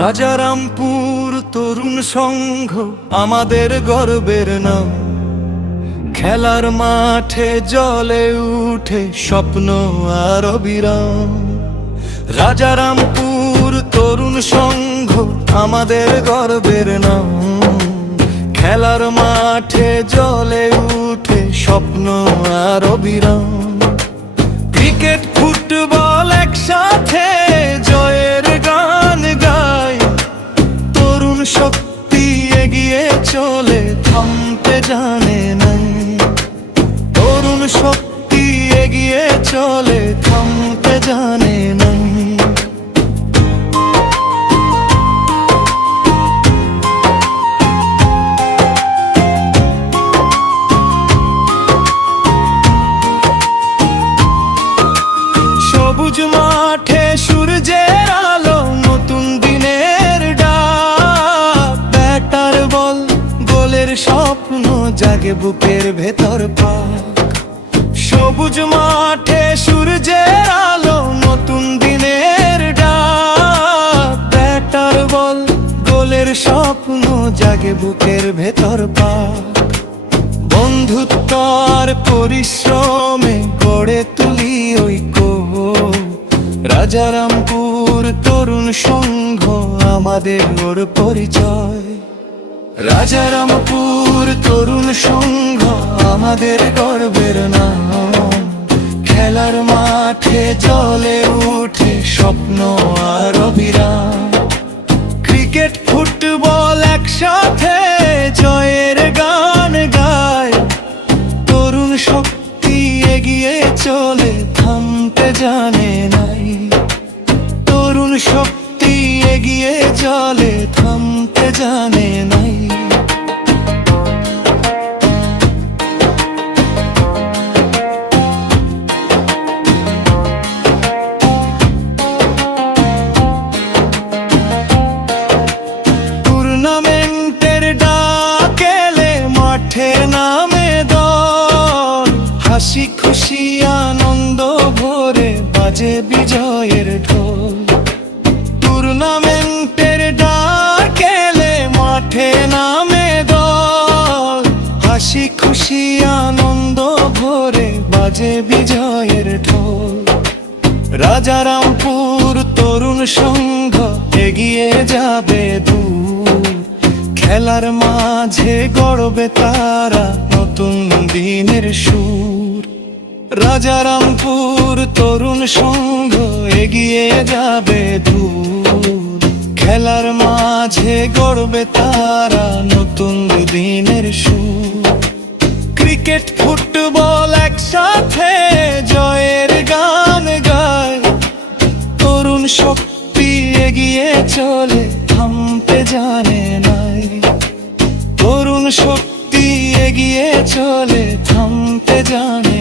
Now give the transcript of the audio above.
রাজারামপুর তরুণ সংঘ আমাদের গর্বের নাম। খেলার মাঠে জ্বলে উঠে স্বপ্ন আর অবিরাম। রাজারামপুর তরুণ সংঘ আমাদের গর্বের নাম। খেলার মাঠে জ্বলে উঠে স্বপ্ন আর অবিরাম। ক্রিকেট ফুটবল একসাথে জয়ের গান গায়। তরুণ শক্তি এগিয়ে চলে, থামতে জানে নাই। তরুণ শক্তি এগিয়ে চলে, থামতে জানে নাই। সবুজ মাঠে সূর্যের আলো, নতুন দিনের ডাক। ব্যাটার বল, গোলের স্বপ্ন জাগে বুকের ভেতর পাক। সবুজ মাঠে সূর্যের আলো, নতুন দিনের ডাক। ব্যাটার বল, গোলের স্বপ্ন জাগে বুকের ভেতর পাক। বন্ধুত্ব আর পরিশ্রমে গড়ে তুলি ঐক্য। রাজারামপুর তরুণ সংঘ আমাদের ওর পরিচয়। রাজারামপুর তরুণ সংঘ আমাদের গর্বের নাম। খেলার মাঠে জ্বলে উঠে স্বপ্ন আর অবিরাম। ক্রিকেট ফুটবল একসাথে জয়ের গান গায়। তরুণ শক্তি এগিয়ে চলে, থামতে জানে নাই। তরুণ শক্তি এগিয়ে চলে, থামতে জানে নাই। টুর্নামেন্টের ডাক এলে মাঠে নামে দল। হাসি খুশি আনন্দ ভরে বাজে বিজয়ের ঢোল। টুর্নামেন্টের ডাক এলে মাঠে নামে দল। হাসি খুশি আনন্দ ভরে বাজে বিজয়ের ঢোল। রাজারামপুর তরুণ সংঘ এগিয়ে যাবে দূর। খেলার মাঝে গড়বে তারা নতুন দিনের সুর। রাজারামপুর তরুণ সংঘ এগিয়ে যাবে দূর। খেলার মাঝে গড়বে তারা নতুন দিনের সুর। ক্রিকেট ফুটবল একসাথে জয়ের গান গায়। তরুণ শক্তি এগিয়ে চলে, থামতে জানে নাই। তরুণ শক্তি এগিয়ে চলে, থামতে জানে